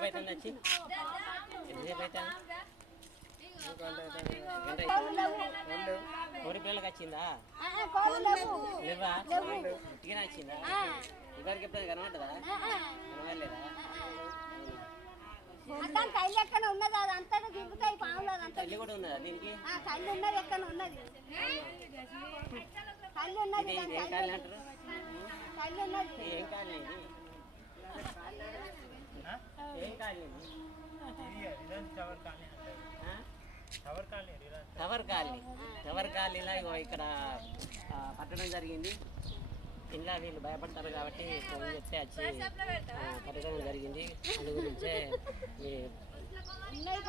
ఎంతసేపు అవుతుంది వచ్చి ఎంతసేపు అవుతుంది కోడి పిల్లలకి వచ్చిందా లేవా ఇటుకనే వచ్చిందా ఇవరికి ఎప్పుడు కనబడ్డదా కనబడలేదా దాని కళ్ళు ఎక్కడ ఉన్నది అది అంతా దిగుతాయి పాములు అదంతా తల్లి కూడా ఉన్నదా దీనికి ఆ, కళ్ళు ఉన్నది ఎక్కడ ఉన్నది కళ్ళు ఉన్నది ఇది కళ్ళు ఉన్నది ఏం కాళ్ళు ఇది ఇది? Tower colony. టవర్ కాలనీలో ఇక్కడ పట్టడం జరిగింది. ఇంకా వీళ్ళు భయపడతారు కాబట్టి ఫోన్ చెప్తే వచ్చి పట్టడం జరిగింది. అందు గురించే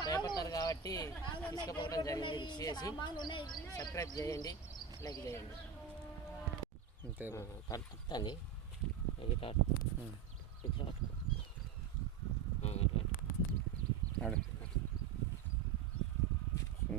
భయపడతారు కాబట్టి తీసుకుపోవడం జరిగింది. రిక్స్ చేసి సబ్స్క్రైబ్ చేయండి లైక్ చేయండి. అంతే పడుతుంది ఇది కాదు ఇట్లా పట్టుకో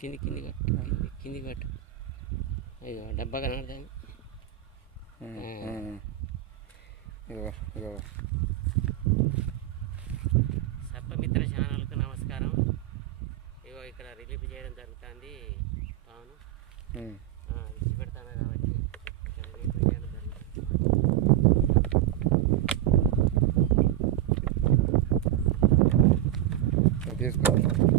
కింది కింది కట్టు. కింది కింది కట్టు. డబ్బా ఇదిగో సర్పమిత్ర ఛానల్కు నమస్కారం. ఇగో ఇక్కడ రిలీఫ్ చేయడం జరుగుతుంది అవును ఉమ్. విడిచిపెడతాను కాబట్టి ఇక్కడ